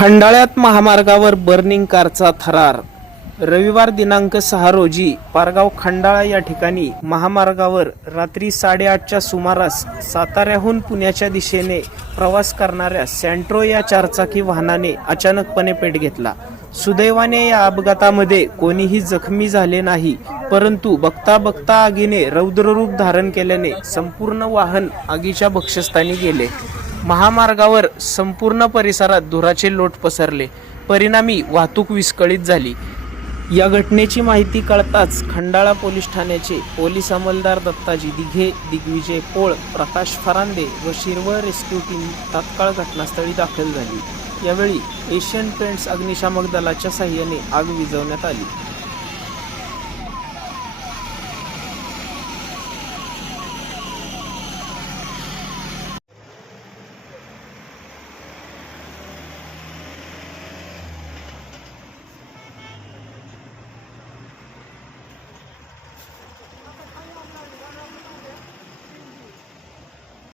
खंडाळ्यात महामार्गावर बर्निंग कारचा थरार। रविवार दिनांक 6 रोजी पारगाव खंडाळा या ठिकाणी महामार्गावर रात्री 8:30च्या सुमारास साताऱ्याहून पुण्याच्या दिशेने प्रवास करणाऱ्या सँट्रो या चारचाकी वाहनाने अचानकपणे पेट घेतला। सुदैवाने या अपघातामध्ये कोणीही जखमी झाले नाही, परंतु बघता बघता आगीने रौद्ररूप धारण केल्याने संपूर्ण वाहन आगीच्या भक्ष्यस्थानी गेले। महामार्गावर संपूर्ण परिसरात धुराचे लोट पसरले, परिणामी वाहतूक विस्कळीत झाली। या घटनेची माहिती कळताच खंडाळा पोलीस ठाण्याचे पोलीस अंमलदार दत्ताजी दिघे, दिग्विजय पोळ, प्रकाश फरांदे व शिरवळ रेस्क्यू टीम तात्काळ घटनास्थळी दाखल झाली। यावेळी एशियन पेंट्स अग्निशामक दलाच्या साहाय्याने आग विझवण्यात आली।